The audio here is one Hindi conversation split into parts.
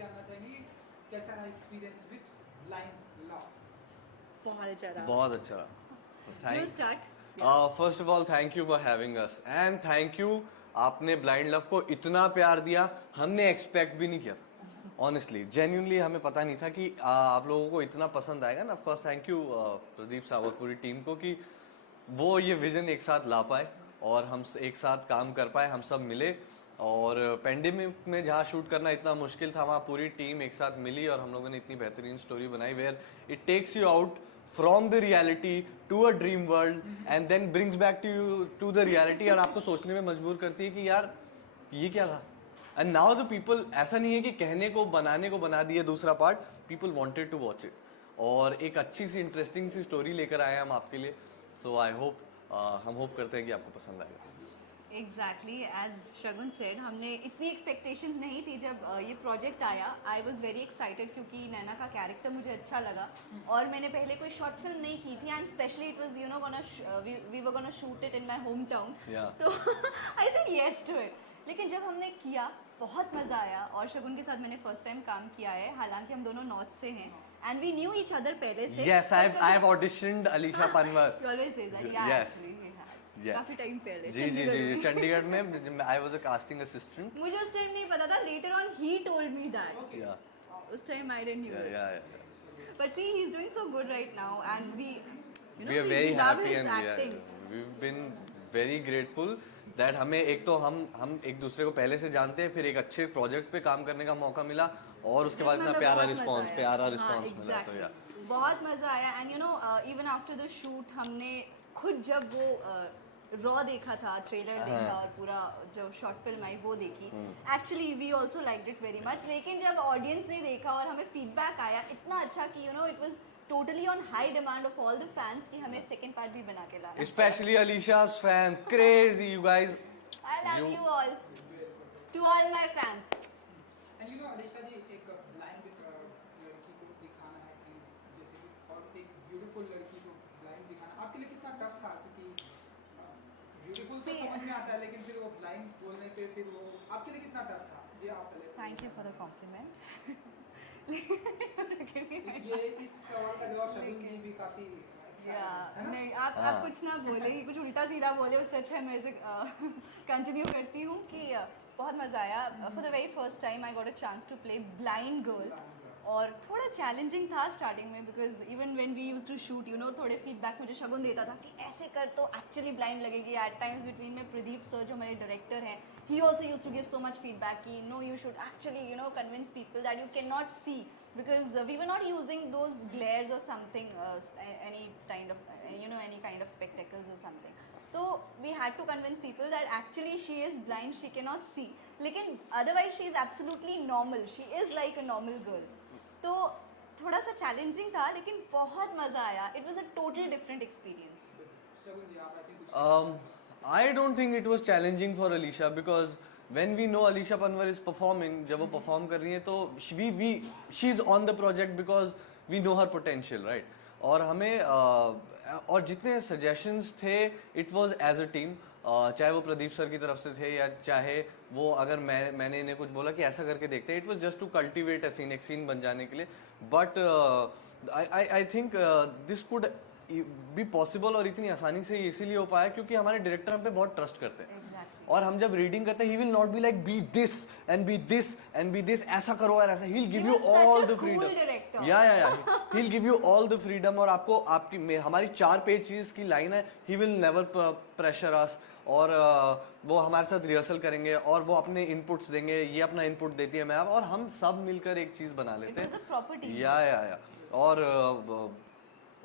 जानना चाहेंगे कि कैसा रहा एक्सपीरियंस विद ब्लाइंड लव। बहुत अच्छा रहा। बहुत अच्छा रहा। You start. First of all thank you for having us and thank you, आपने ब्लाइंड लव को इतना प्यार दिया, हमने एक्सपेक्ट भी नहीं किया था। ऑनेस्टली जेन्युइनली हमें पता नहीं था कि आप लोगों को इतना पसंद आएगा ना। Of course thank you Pradeep सावत पूरी टीम को कि वो ये विजन एक साथ ला पाए और हम एक साथ काम कर पाए, हम सब मिले। और पेंडेमिक में जहाँ शूट करना इतना मुश्किल था, वहाँ पूरी टीम एक साथ मिली और हम लोगों ने इतनी बेहतरीन स्टोरी बनाई where it takes you out from the reality to a dream world and then brings back to you to the reality, और आपको सोचने में मजबूर करती है कि यार ये क्या था। एंड नाउ द पीपल, ऐसा नहीं है कि कहने को बनाने को बना दिए दूसरा part, people wanted to watch it और एक अच्छी सी इंटरेस्टिंग सी स्टोरी लेकर आए हम आपके लिए। सो आई होप, हम होप करते हैं कि आपको पसंद आएगा। एग्जैक्टली एज शगुन सेड, हमने इतनी एक्सपेक्टेशंस नहीं थी जब ये प्रोजेक्ट आया। आई वॉज वेरी एक्साइटेड क्योंकि नैना का कैरेक्टर मुझे अच्छा लगा और मैंने पहले कोई शॉर्ट फिल्म नहीं की थी and specially it was you know we were gonna shoot it in my home town, तो I said yes to it. लेकिन जब हमने किया बहुत मज़ा आया और शगुन के साथ मैंने फर्स्ट टाइम काम किया है, हालांकि हम दोनों नॉर्थ से हैं and we knew each other पहले से। Yes, I have auditioned Alisha Panwar. You always say that. Yeah, Yes. actually we had. Yes. काफी टाइम पहले जी जी जी चंडीगढ़ में I was a casting assistant. मुझे उस टाइम नहीं पता था, later on he told me that. Yeah उस time I didn't knew yeah but see he is doing so good right now and we we are very happy and we have been very grateful that हमें एक तो हम एक दूसरे को पहले से जानते हैं, फिर एक अच्छे प्रोजेक्ट पे काम करने का मौका मिला और उसके बाद इतना प्यारा रिस्पांस मिला, तो यार बहुत मजा आया। And you no even after the shoot हमने खुद जब वो रॉ देखा था, ट्रेलर देखा और पूरा जो शॉर्ट फिल्म आई वो देखी, actually we also like it very much. लेकिन जब ऑडियंस ने देखा और हमें फीडबैक आया इतना अच्छा कि you know it was totally on high demand of all the fans कि हमें second part भी बना के लाना। Especially Alisha's fans, crazy you guys. I love you all. To all my fans. And you know Alisha ji, एक ब्लाइंड लड़की को दिखाना है कि जैसे कि, और एक ब्यूटीफुल लड़की को ब्लाइंड दिखाना आपके लिए कितना टफ था? क्योंकि ब्यूटीफुल तो समझ में आता है लेकिन फिर वो ब्लाइंड बोलने पे फिर वो आपके लिए कितना टफ था? जी आप पहले। Thank you for the compliment. ये इस सवाल का जवाब शगुन जी भी काफी नहीं आप कुछ ना बोले, कुछ उल्टा सीधा बोले, उससे अच्छा मैं इसे कंटिन्यू करती हूँ कि बहुत मज़ा आया। For the very first time I got a chance to play blind girl और थोड़ा चैलेंजिंग था स्टार्टिंग में because even when we used to shoot you know थोड़े फीडबैक मुझे शगुन देता था कि ऐसे कर तो एक्चुअली ब्लाइंड लगेगी। एट टाइम्स बिटवीन में प्रदीप सर जो मेरे डायरेक्टर हैं, he also use to give so much feedback कि no you should actually you know convince people that you can not see because we were not using those glares or something any kind of spectacles or something, so we had to convince people that actually she is blind, she cannot see, lekin otherwise she is absolutely normal, she is like a normal girl. तो थोड़ा सा चैलेंजिंग था लेकिन बहुत मज़ा आया। It was a total different experience. I don't think it was challenging for Alisha because when we know Alisha Panwar is performing, जब वो perform कर रही है तो she's on the project because we know her potential, right? और हमें और जितने suggestions थे it was as a team, चाहे वो प्रदीप सर की तरफ से थे या चाहे वो अगर मैंने इन्हें कुछ बोला कि ऐसा करके देखते हैं, it was just to cultivate a scene, एक scene बन जाने के लिए। But I think this could भी पॉसिबल और इतनी आसानी से इसीलिए हो पाया क्योंकि हमारे डायरेक्टर हम पे बहुत ट्रस्ट करते हैं। और हम जब रीडिंग करते हैं he will not be like be this and be this and be this, ऐसा करो और ऐसा, he will give you all the freedom. या he will give you all the freedom और आपको आपकी हमारी 4 पेजेस की लाइन है, he will never pressure us और वो हमारे साथ रिहर्सल करेंगे और वो अपने इनपुट्स देंगे, ये अपना इनपुट देती है मैम और हम सब मिलकर एक चीज बना लेते हैं। या और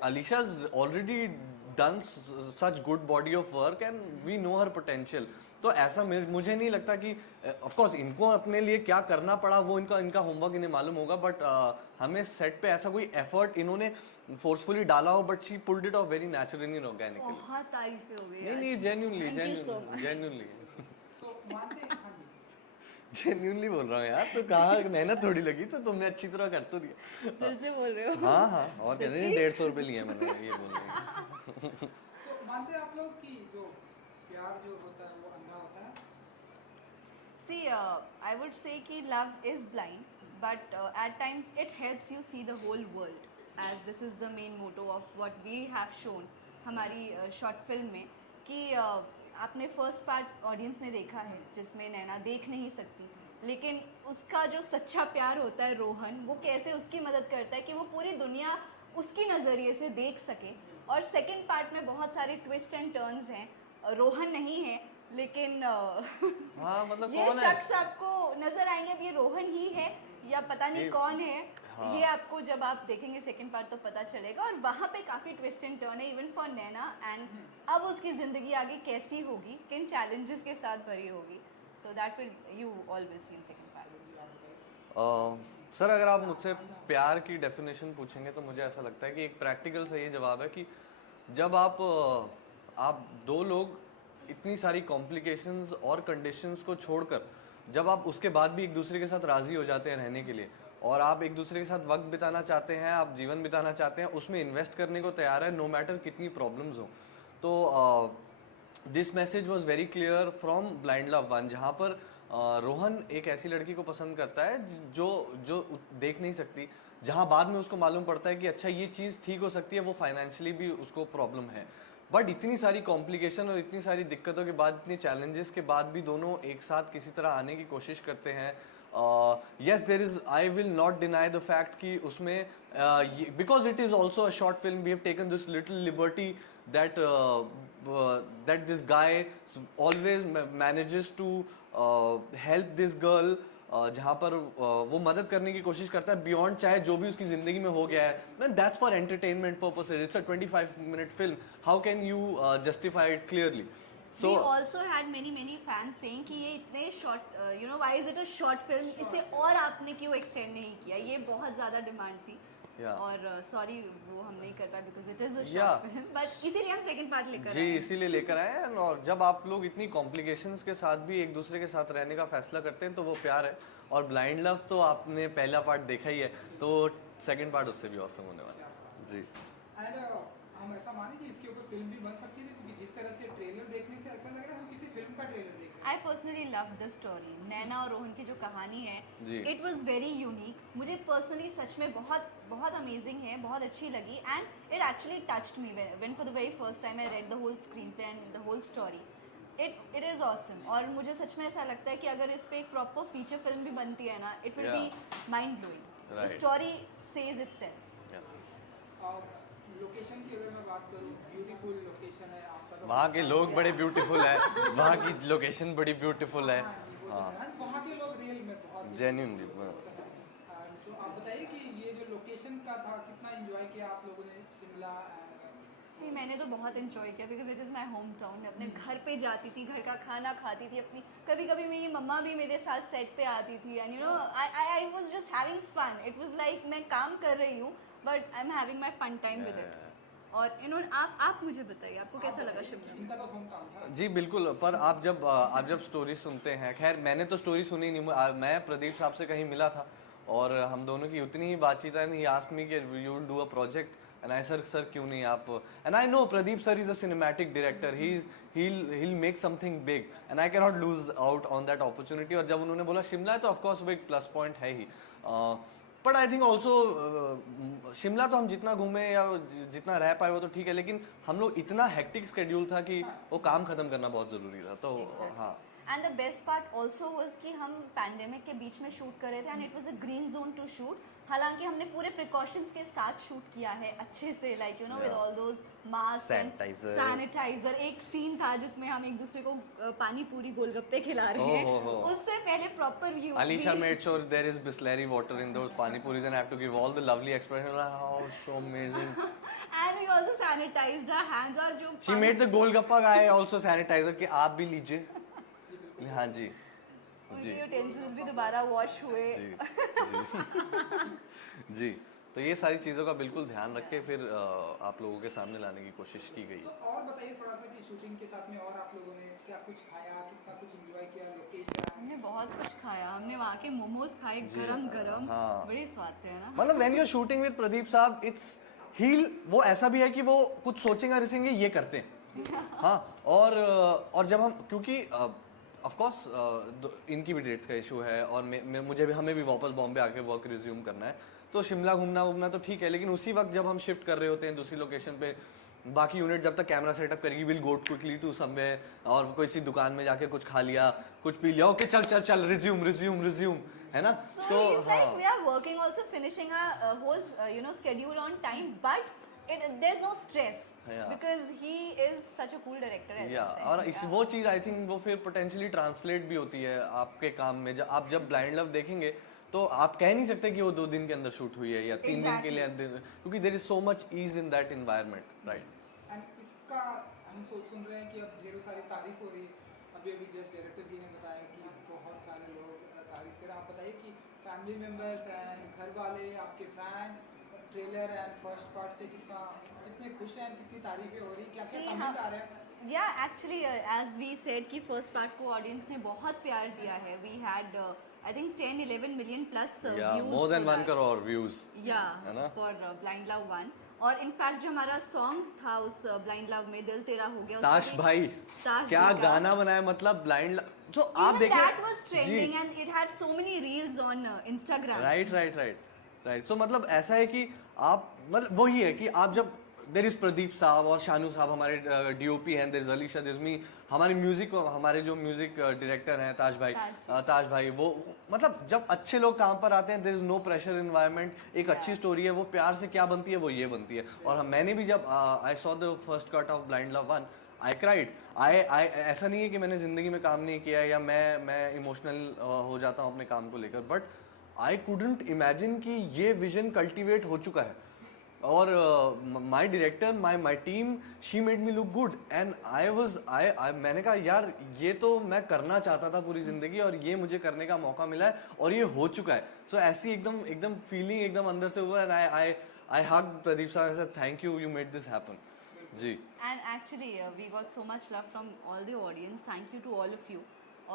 Alisha's already done such good body of work and we know her potential. तो ऐसा मुझे नहीं लगता कि of course इनको अपने लिए क्या करना पड़ा वो इनका होमवर्क इन्हें मालूम होगा, बट हमें सेट पे ऐसा कोई एफर्ट इन्होंने फोर्सफुली डाला हो, but she pulled it of very naturally and organically। बहुत तारीफ हो गई। नहीं genuinely जेन्युइनली बोल रहा हूँ यार, तो कहाँ मेहनत थोड़ी लगी, तो तुमने अच्छी तरह कर तो दिया। दिल से बोल रहे हो? हाँ और कहते हैं 150 रुपए लिए मैंने, ये बोल रहे हैं। मानते हैं आप लोग कि जो प्यार जो होता है वो अंधा होता है? See, I would say कि love is blind but at times it helps you see the whole world, as this is the main motto of what we have shown हमारी शॉर्ट फिल्म में कि आपने फर्स्ट पार्ट ऑडियंस ने देखा है जिसमें नैना देख नहीं सकती, लेकिन उसका जो सच्चा प्यार होता है रोहन, वो कैसे उसकी मदद करता है कि वो पूरी दुनिया उसकी नज़रिए से देख सके। और सेकंड पार्ट में बहुत सारे ट्विस्ट एंड टर्न्स हैं, रोहन नहीं है लेकिन हाँ मतलब ये कौन है? शख्स आपको नजर आएंगे, अब ये रोहन ही है या पता नहीं कौन है। हाँ। ये आपको जब आप देखेंगे सेकंड पार्ट तो पता चलेगा। और वहाँ पे काफ़ी ट्विस्ट एंड टर्न है इवन फॉर नैना, एंड अब उसकी ज़िंदगी आगे कैसी होगी, किन चैलेंजेस के साथ भरी होगी, so that will you all will see in second part. Sir अगर आप मुझसे प्यार की डेफिनेशन पूछेंगे तो मुझे ऐसा लगता है कि एक प्रैक्टिकल सा ये जवाब है कि जब आप दो लोग इतनी सारी कॉम्प्लिकेशंस और कंडीशंस को छोड़कर जब आप उसके बाद भी एक दूसरे के साथ राज़ी हो जाते हैं रहने के लिए, और आप एक दूसरे के साथ वक्त बिताना चाहते हैं, आप जीवन बिताना चाहते हैं, उसमें इन्वेस्ट करने को तैयार है नो मैटर कितनी प्रॉब्लम्स हो, तो this message was very clear from blind love 1, जहाँ पर रोहन एक ऐसी लड़की को पसंद करता है जो देख नहीं सकती, जहाँ बाद में उसको मालूम पड़ता है कि अच्छा ये चीज़ ठीक हो सकती है, वो फाइनेंशियली भी उसको प्रॉब्लम है, बट इतनी सारी कॉम्प्लिकेशन और इतनी सारी दिक्कतों के बाद, इतने चैलेंजेस के बाद भी दोनों एक साथ किसी तरह आने की कोशिश करते हैं। yes there is, I will not deny the fact कि उसमें because it is also a short film, we have taken this little liberty that that this guy always manages to help this girl, जहाँ पर वो मदद करने की कोशिश करता है बियॉन्ड चाहे जो भी उसकी ज़िंदगी में हो गया है, then that's for entertainment purposes, it's a 25-minute film, how can you justify it clearly? We also had many fans saying कि ये इतने short, you know, why is it a short film? इसे और आपने क्यों extend नहीं किया? ये बहुत ज़्यादा डिमांड थी। और सॉरी वो हम नहीं कर पाए because it is a short film, but इसीलिए हम second part लेकर आए। जी इसीलिए लेकर आए हैं, और जब आप लोग इतनी कॉम्प्लिकेशंस के साथ भी एक दूसरे के साथ रहने का फैसला करते हैं तो वो प्यार है, और ब्लाइंड लव तो आपने पहला पार्ट देखा ही है, तो सेकंड पार्ट उससे भी ऑसम होने वाला है। जी एंड हम ऐसा माने कि इसके ऊपर फिल्म भी बन सकती है, क्योंकि जिस तरह से ट्रेलर देखने से ऐसा लग रहा है हम किसी फिल्म का ट्रेलर देख रहे हैं। I personally love the story. नैना और रोहन की जो कहानी है, जी। it was very unique. मुझे personally सच में बहुत amazing है, बहुत अच्छी लगी, and it actually touched me when for the very first time I read the whole screenplay and the whole story. It is awesome. और मुझे सच में ऐसा लगता है कि अगर इस पे एक proper feature film भी बनती है ना, it will be mind blowing. The Right. story says itself. Location की अगर मैं बात करूँ, ब्यूटीफुल लोकेशन है आपका, तो वहाँ के लोग बड़े ब्यूटीफुल हैं, वहाँ की लोकेशन बड़ी ब्यूटीफुल है, वहाँ के लोग रियल में बहुत जेन्युइनली। तो आप बताइए कि ये जो लोकेशन का था कितना एंजॉय किया आप लोगों ने शिमला? सी मैंने तो बहुत इन्जॉय किया because it is my home town. मैं अपने घर पे जाती थी, घर का खाना खाती थी अपनी, कभी कभी मेरी मम्मा भी मेरे साथ सेट पे आती थी, and you know I was just having fun. It was like मैं काम कर रही हूँ but I am having my fun time with it. और यू नो आप मुझे बताइए आपको कैसा लगा शिमला? इनका तो होम टाउन था। जी बिल्कुल, पर आप जब स्टोरी सुनते हैं, खैर मैंने तो स्टोरी सुनी नहीं, मैं प्रदीप साहब से कहीं मिला था और हम दोनों की उतनी ही बातचीत है, ही आस्क्ड मी कि you will do a project, and I sir क्यों नहीं आप, and I know Pradeep sir is a cinematic director, he'll make something big and I cannot lose out on that opportunity। और जब उन्होंने बोला शिमला है तो ऑफ कोर्स वो एक प्लस पॉइंट है ही, but I think also Shimla तो हम जितना घूमे या जितना रह पाए वो तो ठीक है, लेकिन हम लोग इतना हेक्टिक स्केड्यूल था कि वो काम खत्म करना बहुत ज़रूरी था, तो हाँ। And the best part also was कि हम पैंडेमिक के बीच में शूट कर रहे थे, and it was a green zone to shoot. हालांकि हमने पूरे प्रिकॉशंस के साथ शूट किया है अच्छे से, like you know with all those mask and sanitiser. एक सीन था जिसमें हम एक दूसरे को पानी पूरी गोलगप्पे खिला रहे हैं, उससे पहले proper view. Alisha made sure there is Bisleri water in those pani puris and I have to give all the lovely expressions, oh so amazing, and we also sanitized our hands। और जो she made the golgappa guy also sanitizer कि आप भी लीजिए। हाँ जी उनके यूटेंसिल्स भी दोबारा वॉश हुए। जी तो ये सारी चीज़ों का बिल्कुल ध्यान रख के फिर आप लोगों के सामने लाने की कोशिश की गई। और बताइए थोड़ा सा कि शूटिंग के साथ में और आप लोगों ने क्या कुछ खाया, कितना कुछ एंजॉय किया, लोकेशन? हमने बहुत कुछ खाया, हमने वहाँ के मोमोज खाए गरम हाँ। बड़े स्वाद थे ना। मतलब when you are shooting with Pradeep sahab, it's वो ऐसा भी है कि वो कुछ सोचेंगे रिसेंगे ये करते हैं। हाँ और जब हम, क्योंकि ऑफ कोर्स इनकी भी डेट्स का इशू है और मुझे भी हमें भी वापस बॉम्बे आके वर्क रिज्यूम करना है, तो शिमला घूमना तो ठीक है, लेकिन उसी वक्त जब हम शिफ्ट कर रहे होते हैं दूसरी लोकेशन पे, बाकी यूनिट जब तक कैमरा सेटअप करेगी will go quickly to somewhere और कोई सी दुकान में जाके कुछ खा लिया, कुछ पी लिया, ओके चल चल चल रिज्यूम है ना। So तो he's like, we are working also, finishing our whole schedule on time, but there's no stress Yeah. because he is such a cool director. as I said. और इस वो चीज़ आई थिंक वो फिर पोटेंशियली ट्रांसलेट भी होती है आपके काम में। जब आप ब्लाइंड लव देखेंगे तो आप कह नहीं सकते कि वो 2 दिन के अंदर शूट हुई है या 3 दिन के लिए, क्योंकि there is so much ease in that environment, right. And इसका हम सुन रहे हैं कि अब ढेरों सारी तारीफ हो रही है, अभी जस्ट डायरेक्टर जी ने बताया कि बहुत सारे लोग तारीफ कर रहे हैं। आप बताइए कि फैमिली मेंबर्स एंड घर वाले, आपके fan trailer and first part से कितने खुश हैं, कितनी तारीफें हो रही, क्या क्या कमेंट आ रहे हैं? Yeah, actually, as we said कि first part को audience ने बहुत प्यार दिया है. We had I think 10-11 million plus views. More than for 1 that. Crore views. Yeah, है ना? for Blind Love 1. और इनफैक्ट जो हमारा सॉन्ग था उस Blind Love में, दिल तेरा हो गया, ताश उसमें भी- भाई ताश क्या जी का- गाना बनाया, मतलब ब्लाइंड जो आप Even देखें that was trending and it had so many reels on Instagram. Right. So मतलब ऐसा है कि आप मतलब वही है कि आप जब देर इज प्रदीप साहब और शानू साहब हमारे डीओपी हैं, there is Alisha, there is me, हमारे म्यूजिक हमारे जो म्यूजिक डायरेक्टर हैं ताज भाई, वो मतलब जब अच्छे लोग काम पर आते हैं there is no pressure environment, एक अच्छी स्टोरी है, वो प्यार से क्या बनती है वो ये बनती है। और मैंने भी जब I saw the first cut of blind love 1 I cried. I ऐसा नहीं है कि मैंने ज़िंदगी में काम नहीं किया या मैं इमोशनल हो जाता हूँ अपने काम को लेकर, बट आई कुडंट इमेजिन कि ये विजन कल्टिवेट हो चुका है। और my director my team she made me look good and मैंने कहा यार ये तो मैं करना चाहता था पूरी ज़िंदगी और ये मुझे करने का मौका मिला है और ये हो चुका है। सो ऐसी एकदम फीलिंग एकदम अंदर से हुआ एंड आई हग प्रदीप साहब से, thank you made this happen जी। And actually, we got so much love from all the audience. Thank you to all of you.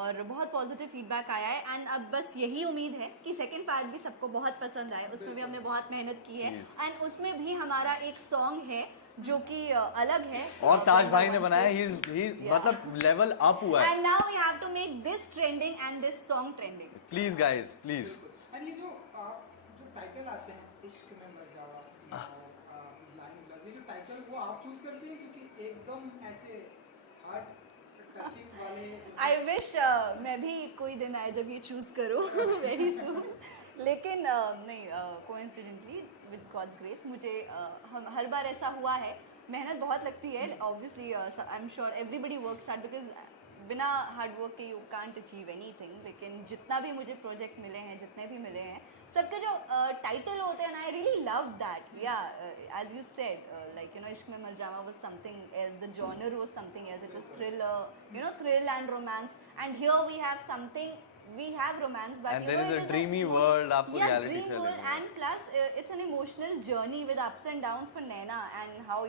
और बहुत पॉजिटिव फीडबैक आया है एंड अब बस यही उम्मीद है कि सेकंड पार्ट भी सबको बहुत पसंद आए। उसमें भी हमने बहुत मेहनत की है एंड उसमें भी हमारा एक सॉन्ग है जो कि अलग है और ताज भाई ने बनाया, ही मतलब लेवल अप हुआ है। And now we have to make this trending and this song trending. Please guys please. And ये जो टाइटल आते हैं, इश्क में मर जावा, ब्लाइंड लव, ये जो टाइटल वो आप चूज करते हैं क्योंकि एकदम ऐसे हार्ट टचिंग वाले। आई विश मैं भी कोई दिन आए जब ये चूज करूँ वेरी सून, लेकिन नहीं, कोइंसिडेंटली विद गॉड्स ग्रेस मुझे हम हर बार ऐसा हुआ है। मेहनत बहुत लगती है obviously, I am sure everybody works hard because बिना हार्ड वर्क के यू कांट अचीव एनीथिंग। लेकिन जितना भी मुझे प्रोजेक्ट मिले हैं, जितने भी मिले हैं, सबके जो टाइटल होते हैं, आई रियली लव दैट। या एज यू सेड, like इश्क में मर जावा was something as the genre was something as it was thriller, thrill and romance, and here we have something, we have romance but And there is a dreamy world, आपको reality dream show world, लगेगा। and plus it's an emotional journey with ups and downs for Naina and how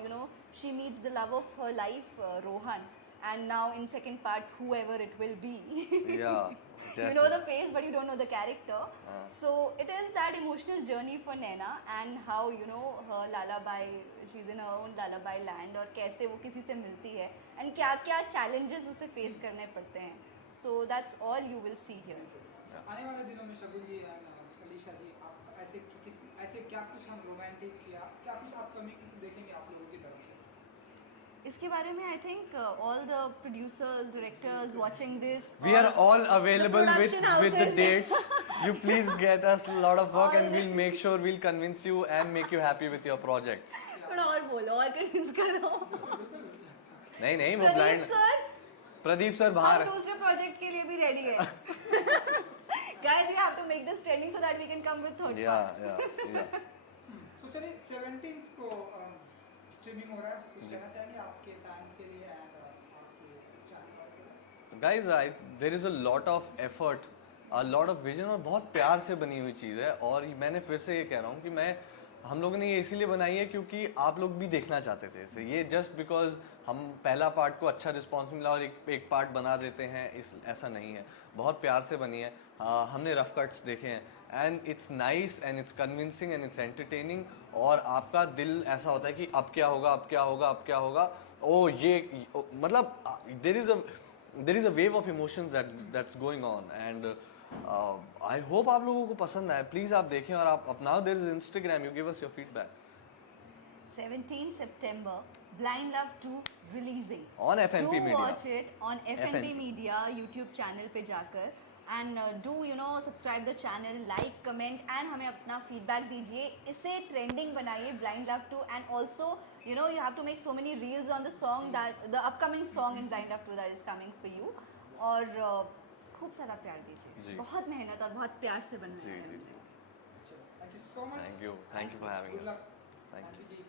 she meets the love of her life, Rohan, and now in second part whoever it will be Yeah, you know the face but you don't know the character. So it is that emotional journey for Naina and how her lullaby, she's in her own lullaby land, और कैसे वो किसी से मिलती है and क्या क्या challenges उसे face करने पड़ते हैं. So that's all you will see here. आने वाले दिनों में शगुन जी एंड अलीशा जी, आप ऐसे क्या कुछ हम रोमांटिक या क्या कुछ अपकमिंग देखेंगे आप लोगों की तरफ से? इसके बारे में I think all the producers, directors watching this, We are all available with production the houses. dates. You please get us a lot of work and we'll make sure we'll convince you and make you happy with your projects. थोड़ा और बोलो और convince करो. नहीं वो Pradeep blind sir, Pradeep sir बाहर हम दूसरे प्रोजेक्ट के लिए भी रेडी है. Guys, we have to make this trending so that we can come with third part. yeah. So चलिए 17th को स्ट्रीमिंग हो रहा है, कुछ कहना चाहेंगे आपके फैंस के लिए एंड आपके चैनल के लिए? Guys, there is a lot of effort, a lot of vision और बहुत प्यार से बनी हुई चीज़ है। और मैंने फिर से ये कह रहा हूँ कि हम लोगों ने ये इसीलिए बनाई है क्योंकि आप लोग भी देखना चाहते थे इसे। ये जस्ट बिकॉज हम पहला पार्ट को अच्छा रिस्पॉन्स मिला और एक पार्ट बना देते हैं, ऐसा नहीं है। बहुत प्यार से बनी है। हमने रफ कट्स देखे हैं and it's nice and it's convincing and it's entertaining. और आपका दिल ऐसा होता है कि अब क्या होगा। ओ ये मतलब there is there is a wave of emotions that's going on, and I hope आप लोगों को पसंद आए. Please आप देखें और आप now there is Instagram. You give us your feedback 17 September, Blind Love 2 releasing. on FNP Do Media. watch it on FNP FNP. Media YouTube channel पे जाकर, and do subscribe the channel, like, comment, and हमें अपना feedback दीजिए. इसे trending बनाइए Blind Love 2, and also you have to make so many reels on the song, that the upcoming song in Blind Love 2 that is coming for you. और खूब सारा प्यार दीजिए. जी. बहुत मेहनत और बहुत प्यार से बनना जी, है. जी, जी. Thank you so much. Thank you for having Good us. luck. Thank you. Ji.